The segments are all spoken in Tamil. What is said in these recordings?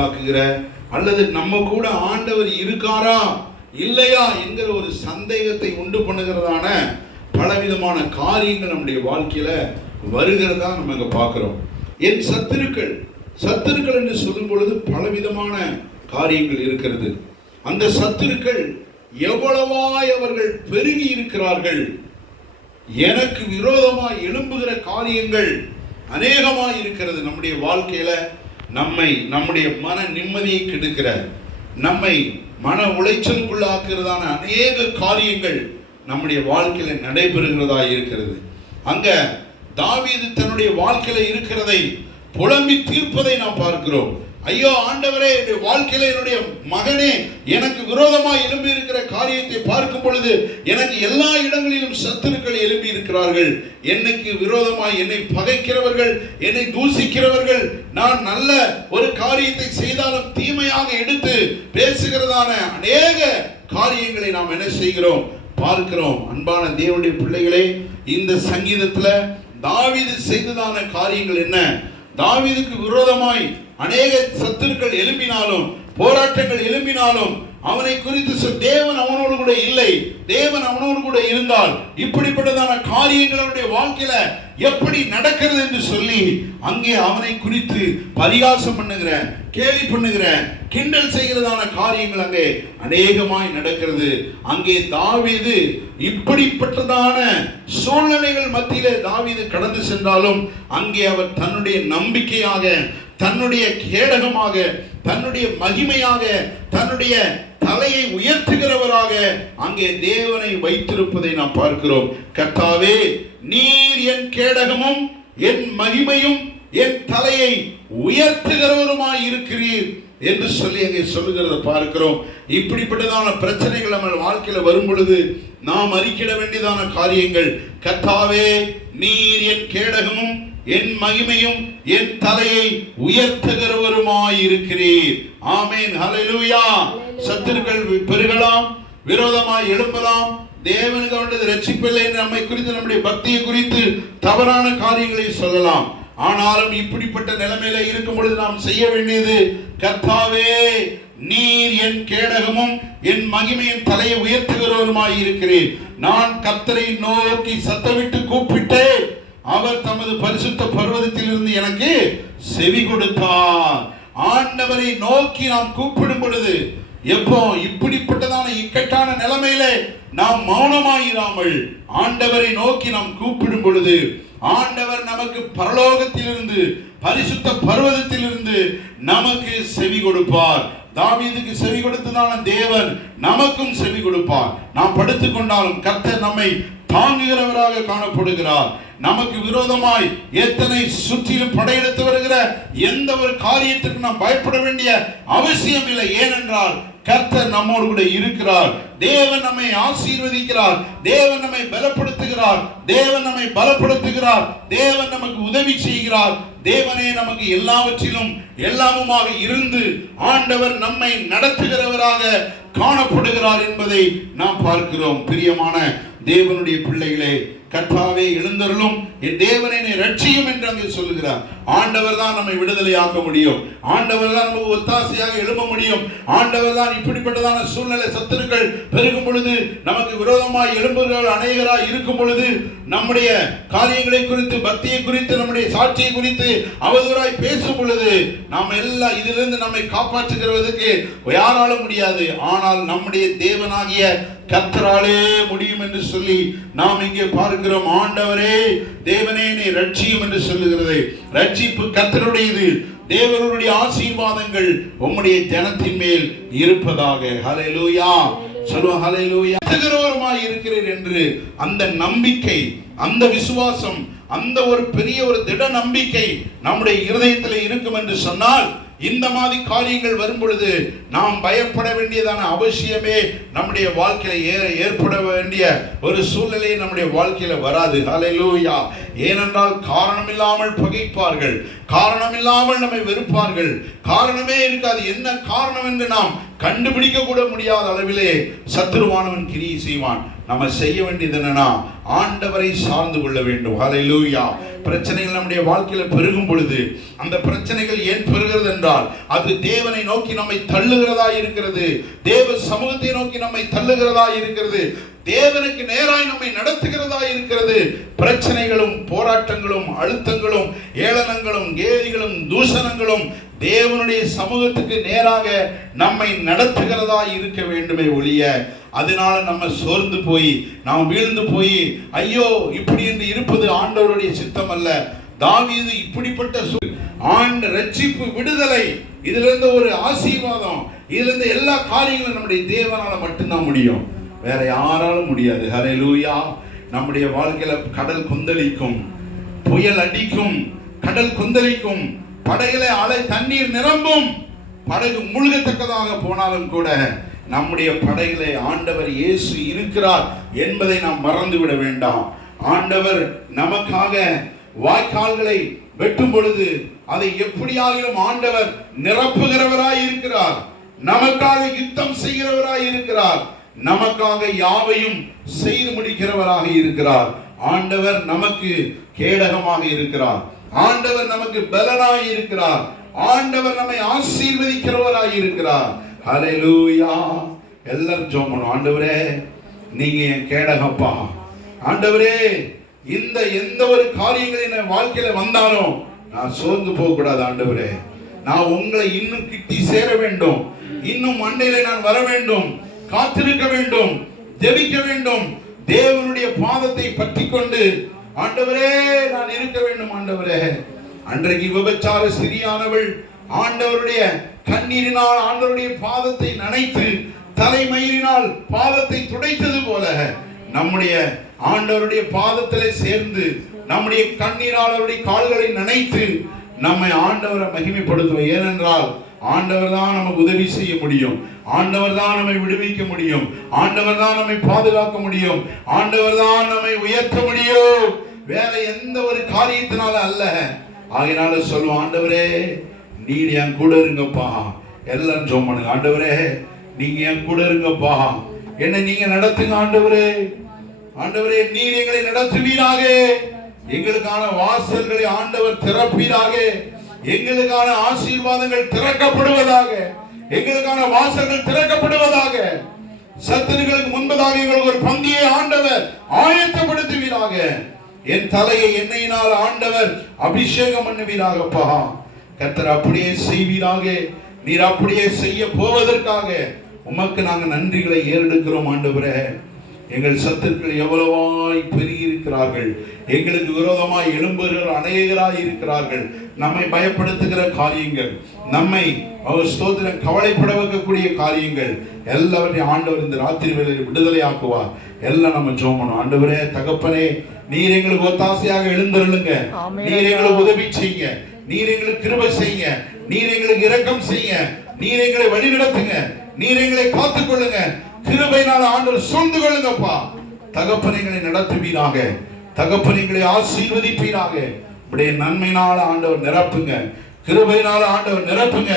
ஆக்குகிற அல்லது நம்ம கூட ஆண்டவர் இருக்காரா? இல்லையா என்கிற ஒரு சந்தேகத்தை உண்டு பண்ணுகிறதான பலவிதமான காரியங்கள் நம்முடைய வாழ்க்கையில் வருகிறதா நம்ம இங்கே பார்க்குறோம். என் சத்துருக்கள் சத்துருக்கள் என்று சொல்லும் பொழுது பலவிதமான காரியங்கள் இருக்கிறது. அந்த சத்துருக்கள் எவ்வளவாய் அவர்கள் பெருகி இருக்கிறார்கள். எனக்கு விரோதமாக எழும்புகிற காரியங்கள் அநேகமாக இருக்கிறது நம்முடைய வாழ்க்கையில். நம்மை நம்முடைய மன நிம்மதியை கெடுக்கிற நம்மை மன உளைச்சலுக்குள்ளாக்குறதான அநேக காரியங்கள் நம்முடைய வாழ்க்கையில நடைபெறுகிறதா இருக்கிறது. அங்க தாவீது தன்னுடைய வாழ்க்கையில இருக்கிறதை புலம்பி தீர்ப்பதை நாம் பார்க்கிறோம். ஐயோ ஆண்டவரே என்னுடைய வாழ்க்கையில என்னுடைய மகனே எனக்கு விரோதமாக எழும்பி இருக்கிற காரியத்தை பார்க்கும் பொழுது எனக்கு எல்லா இடங்களிலும் சத்துருக்கள் எழும்பி இருக்கிறார்கள். என்னைக்கு விரோதமாய் என்னை பகைக்கிறவர்கள் என்னை தூசிக்கிறவர்கள் நான் நல்ல ஒரு காரியத்தை செய்தாலும் தீமையாக எடுத்து பேசுகிறதான அநேக காரியங்களை நாம் என்ன செய்கிறோம்? பார்க்கிறோம். அன்பான தேவனுடைய பிள்ளைகளே இந்த சங்கீதத்துல தாவிது செய்ததான காரியங்கள் என்ன? தாவீதுக்கு விரோதமாய் அநேக சத்துருக்கள் எழும்பினாலும் போராட்டங்கள் எழும்பினாலும் அவனை குறித்து தேவன் அவனோடு கூட இல்லை. தேவன் அவனோடு கூட இருந்தால் இப்படிப்பட்டதான காரியங்கள் அவனுடைய வாழ்க்கையில எப்படி நடக்கிறது என்று சொல்லி அங்கே அவனை குறித்து பரிகாசம் பண்ணுகிற கேலி பண்ணுகிற கிண்டல் செய்கிறதான காரியங்கள் அங்கே அநேகமாய் நடக்கிறது. அங்கே தாவீது இப்படிப்பட்டதான சூழ்நிலைகள் மத்தியிலே தாவீது கடந்து சென்றாலும் அங்கே அவர் தன்னுடைய நம்பிக்கையாக தன்னுடைய கேடகமாக தன்னுடைய மகிமையாக தன்னுடைய தலையை உயர்த்துகிறவராக அங்கே தேவனை வைத்திருப்பதை நாம் பார்க்கிறோம். கர்த்தாவே நீர் என் கேடகமும் என் மகிமையும் என் தலையை உயர்த்துகிறவருமாய் இருக்கிறீர் என்று சொல்லி அங்கே சொல்லுகிறத பார்க்கிறோம். இப்படிப்பட்டதான பிரச்சனைகள் நம்ம வாழ்க்கையில வரும் பொழுது நாம் அறிக்கிட வேண்டியதான காரியங்கள். கத்தாவே நீர் என் கேடகமும் என் மகிமையும் என் தலையை உயர்த்துகிறவருமாய் இருக்கிறீர் ஆமேன். ஹalleluya. சத்துருக்கள் பெருகலாம் விரோதமாய் எழும்பலாம். தேவனுக்கு அவனது ரட்சிப்பில்லை என்று நம்மை குறித்து நம்முடைய பக்தியை குறித்து தவறான காரியங்களை சொல்லலாம். ஆனாலும் இப்படிப்பட்ட நிலைமையில இருக்கும் பொழுது நாம் செய்ய வேண்டியது கர்த்தாவே நீர் என் கேடகமும் என் மகிமையின் தலையை உயர்த்துகிறவருமாய் இருக்கிறேன் நான் கர்த்தரை நோக்கி சத்தமிட்டு கூப்பிட்டேன். அவர் தமது பரிசுத்த பர்வதத்திலிருந்து எனக்கு செவி கொடுத்தார். ஆண்டவரை நோக்கி நாம் கூப்பிடும் பொழுது எப்போ இப்படிப்பட்டதான இக்கட்டான நிலைமையில நாம் மௌனமாயிராமல் ஆண்டவரை நோக்கி நாம் கூப்பிடும் பொழுது ஆண்டவர் நமக்கு பரலோகத்திலிருந்து பரிசுத்த பர்வதத்திலிருந்து நமக்கு செவி கொடுப்பார். தாவீதுக்கு செவி கொடுத்ததான தேவன் நமக்கும் செவி கொடுப்பார். நாம் படுத்துக்கொண்டாலும் கர்த்தர் நம்மை தாங்குகிறவராக காணப்படுகிறார். நமக்கு விரோதமாய் எத்தனை சுற்றிலும் படையெடுத்து வருகிற எந்த ஒரு காரியத்திற்கு நாம் பயப்பட வேண்டிய அவசியம் இல்லை. ஏனென்றால் கர்த்தர் நம்மோடு கூட இருக்கிறார். தேவன் நம்மை ஆசீர்வதிக்கிறார். தேவன் நம்மை பலப்படுத்துகிறார். தேவன் நம்மை பலப்படுத்துகிறார். தேவன் நமக்கு உதவி செய்கிறார். தேவனே நமக்கு எல்லாவற்றிலும் எல்லாமுமாக இருந்து ஆண்டவர் நம்மை நடத்துகிறவராக காணப்படுகிறார் என்பதை நாம் பார்க்கிறோம். பிரியமான தேவனுடைய பிள்ளைகளே கர்த்தாவே எழுந்தருளும். என் தேவனை என்னை ரட்சியும் என்று அங்கே சொல்லுகிறார். ஆண்டவர் தான் நம்மை விடுதலையாக்க முடியும். ஆண்டவர் தான் நமக்கு ஒத்தாசையாக எழும்ப முடியும். ஆண்டவர் தான் இப்படிப்பட்டதான சூழ்நிலை சத்துருக்கள் பெருகும் பொழுது நமக்கு விரோதமாய் எழும்புகள் அநேகராக இருக்கும் பொழுது நம்முடைய காரியங்களை குறித்து பக்தியை குறித்து நம்முடைய சாட்சியை குறித்து அவதூறாய் பேசும் பொழுது நாம் எல்லாம் இதிலிருந்து நம்மை காப்பாற்றுகிறதுக்கு யாராலும் முடியாது. ஆனால் நம்முடைய தேவனாகிய கத்தராலே முடியும் என்று சொல்லி நாம் இங்கே பார்க்கிறோம். ஆண்டவரே தேவனே நீ ரட்சியும் என்று சொல்லுகிறது. ரட்சிப்பு கத்தருடையது தேவனுடைய ஆசீர்வாதங்கள் உம்முடைய ஜனத்தின் மேல் இருப்பதாக. ஹalleluya சொல்லுவோம் ஹalleluya கர்த்தருமாய் இருக்கிறீர் என்று அந்த நம்பிக்கை அந்த விசுவாசம் அந்த ஒரு பெரிய ஒரு திட நம்பிக்கை நம்முடைய இருதயத்தில் இருக்கும் என்று சொன்னால் இந்த மாதிரி காரியங்கள் வரும் பொழுது நாம் பயப்பட வேண்டியதான அவசியமே நம்முடைய வாழ்க்கையில ஏ- ஏற்பட வேண்டிய ஒரு சூழ்நிலை நம்முடைய வாழ்க்கையில வராது. ஹalleluya ஏனென்றால் காரணமில்லாமல் பகைப்பார்கள். காரணமில்லாமல் நம்மை வெறுப்பார்கள். காரணமே இருக்காது. என்ன காரணம் என்று நாம் கண்டுபிடிக்க கூட முடியாத அளவிலே சத்துருவானவன் கிரியை செய்வான். நம்ம செய்ய வேண்டியது என்னன்னா ஆண்டவரை சார்ந்து கொள்ள வேண்டும். ஹalleluya பிரச்சனைகள் நம்முடைய வாழ்க்கையில பெருகும் பொழுது அந்த பிரச்சனைகள் ஏன் பெறுகிறது என்றால் அது தேவனை நோக்கி நம்மை தள்ளுகிறதா இருக்கிறது. தேவ சமூகத்தை நோக்கி நம்மை தள்ளுகிறதா இருக்கிறது. தேவனுக்கு நேராய் நம்மை நடத்துகிறதா இருக்கிறது. பிரச்சனைகளும் போராட்டங்களும் அழுத்தங்களும் ஏளனங்களும் கேலிகளும் தூஷணங்களும் தேவனுடைய சமூகத்துக்கு நேராக நம்மை நடத்துகிறதா இருக்க வேண்டுமே ஒழிய அதனால நம்ம சோர்ந்து போய் நாம் வீழ்ந்து போய் ஐயோ இப்படி என்று இருப்பது ஆண்டவருடைய சித்தம் அல்ல தாவீது இப்படிப்பட்ட சூ- ஆண்ட ரட்சிப்பு விடுதலை இதுல இருந்து ஒரு ஆசீர்வாதம் இதுல இருந்து எல்லா காரியங்களும் நம்முடைய தேவனால மட்டும்தான் முடியும். வேற யாராலும் முடியாது. ஹalleluya. நம்முடைய வாழ்க்கையில கடல் கொந்தளிக்கும் புயல் அடிக்கும் கடல் கொந்தளிக்கும் படகில அலை தண்ணீர் நிரம்பும் படகு முழுகத்தக்கதாக போனாலும் கூட நம்முடைய படையிலே ஆண்டவர் இயேசு இருக்கிறார் என்பதை நாம் மறந்து விட வேண்டாம். ஆண்டவர் நமக்காக வாய்க்கால்களை வெட்டும் பொழுது அதை எப்படியாகிலும் ஆண்டவர் நிரப்புகிறவராய் இருக்கிறார். நமக்காக யுத்தம் செய்கிறவராய் இருக்கிறார். நமக்காக யாவையும் செய்து முடிக்கிறவராக இருக்கிறார். ஆண்டவர் நமக்கு கேடகமாக இருக்கிறார். ஆண்டவர் நமக்கு பலனாய் இருக்கிறார். ஆண்டவர் நம்மை ஆசீர்வதிக்கிறவராய் இருக்கிறார். ஹலெலூயா எல்லாரும் ஜெபம் பண்ணுவோம். ஆண்டவரே நீங்க என் கேடகப்பா. ஆண்டவரே இந்த எந்த ஒரு காரியங்கள் என் வாழ்க்கையில வந்தாலும் நான் சோர்ந்து போக கூடாது ஆண்டவரே. நான் உங்களை இன்னும் கிட்டி சேர வேண்டும். இன்னும் மண்ணில நான் வர வேண்டும். காத்திருக்க வேண்டும். ஜெபிக்க வேண்டும். தேவனுடைய பாதத்தை பற்றி கொண்டு ஆண்டவரே நான் இருக்க வேண்டும் ஆண்டவரே. அன்றைக்கு விபச்சார சிறியானவள் ஆண்டவருடைய கண்ணீரினால் ஆண்டவருடைய பாதத்தை நனைத்து தலைமயிரினால் பாதத்தை துடைத்தது போல நம்முடைய ஆண்டவருடைய பாதத்திலே சேர்ந்து நம்முடைய கண்ணீரால் அவருடைய கால்களை நனைத்து நம்மை ஆண்டவரை மகிமைப்படுத்துவோம். ஏனென்றால் ஆண்டவர் தான் நமக்கு உதவி செய்ய முடியும். ஆண்டவர் தான் நம்மை விடுவிக்க முடியும். ஆண்டவர் தான் நம்மை பாதுகாக்க முடியும். ஆண்டவர் தான் நம்மை உயர்த்த முடியும். வேற எந்த ஒரு காரியத்தினால அல்ல. ஆகினால சொல்லுவோம் ஆண்டவரே நீர் என் கூட இருங்கப்பா. எல்லாரும் ஜோம் பண்ணுங்க ஆண்டவரே நீங்க என் கூட இருங்கப்பா. என்ன நீங்க நடத்துங்க ஆண்டவரே. ஆண்டவரே நீர் எங்களை நடத்துவீராக. எங்களுக்கான வாசல்களை ஆண்டவர் திறப்பீராக. எங்களுக்கான ஆசீர்வாதங்கள் திறக்கப்படுவதாக. எங்களுக்கான வாசல்கள் திறக்கப்படுவதாக. சத்துருகளுக்கு முன்பதாக எங்களுக்கு ஒரு பங்கியை ஆண்டவர் ஆயத்தப்படுத்துவீராக. என் தலையை எண்ணெயினால் ஆண்டவர் அபிஷேகம் பண்ணுவீராகப்பா. கர்த்தர் அப்படியே செய்வீராக. நீர் அப்படியே செய்ய போவதற்காக உமக்கு நாங்க நன்றிகளை ஏறெடுக்கிறோம் ஆண்டவரே. எங்கள் சத்துருக்கள் எவ்வளவாய் பெருகி இருக்கிறார்கள் எங்களுக்கு விரோதமாய் எழும்புகிற அநேகராய் இருக்கிறார்கள். நம்மை பயப்படுத்துகிற காரியங்கள் நம்மை அவர் ஸ்தோத்திரம் கவலைப்பட வைக்கக்கூடிய காரியங்கள் எல்லாவற்றையும் ஆண்டவர் இந்த ராத்திரி வேளையில் விடுதலை ஆக்குவார் எல்லாம் நம்ம ஜோமணும் ஆண்டவரே தகப்பனே நீர் எங்களுக்கு ஒத்தாசையாக எழுந்தருளுங்க. நீர் எங்களுக்கு உதவி செய்யுங்க. நீர் எங்களுக்கு கிருபை செய்யுங்க. நீர் எங்களுக்கு இரக்கம் செய்யுங்க. நீர் எங்களை வழிநடத்துங்க. நீர் எங்களை காத்துக் கொள்ளுங்க கிருபையினால் ஆண்டவர் சூழ்ந்து கொள்ளுங்கப்பா. தகப்பனைகளை நடத்துவீராக. தகப்பனைகளை ஆசீர்வதிப்பீராக. உடைய நன்மையினால ஆண்டவர் நிரப்புங்க. கிருபையினால ஆண்டவர் நிரப்புங்க.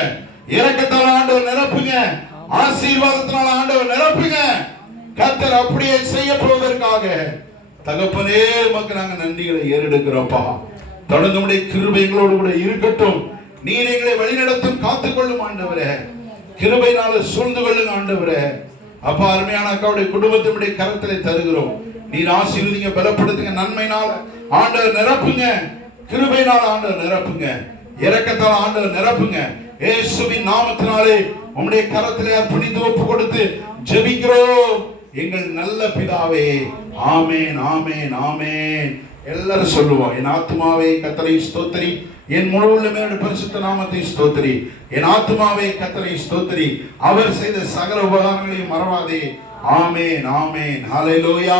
இறக்கத்தால் ஆண்டவர் நிரப்புங்க. ஆசீர்வாதத்தினால ஆண்டவர் நிரப்புங்க. கத்தர் அப்படியே செய்ய போவதற்காக. தகப்பனே மக்கள் நாங்க நன்றிகளை ஏறெடுக்கிறோம்ப்பா. தொடர்ந்து உடைய கிருபை எங்களோடு கூட இருக்கட்டும். நீர் எங்களை வழிநடத்தும் காத்துக்கொள்ளும் ஆண்டவரே. கிருபையினால சூழ்ந்து கொள்ளுங்க ஆண்டவரே. அப்பா அருமையான அக்காவுடைய குடும்பத்தினுடைய கரத்திலே தருகிறோம். நீர் ஆசீர்வதிங்க பலப்படுத்துங்க நன்மைனால ஆண்டவர் நிரப்புங்க. கிருபையினால் ஆண்டவர் நிரப்புங்க. இறக்கத்தால் ஆண்டவர் நிரப்புங்க. ஏசுவின் நாமத்தினாலே உம்முடைய கரத்திலே அர்ப்பணித்து ஒப்பு கொடுத்து ஜெபிக்கிறோம். எங்கள் நல்ல பிதாவே ஆமேன் ஆமேன் ஆமேன். எல்லாரும் சொல்லுவோம் என் ஆத்மாவே கத்தரை ஸ்தோத்திரி. என் முழு உள்ளமே பரிசுத்த நாமத்தை ஸ்தோத்திரி. என் ஆத்மாவே கத்தரை ஸ்தோத்திரி. அவர் செய்த சகல உபகாரங்களையும் மறவாதே. ஆமேன் ஆமேன். ஹalleluya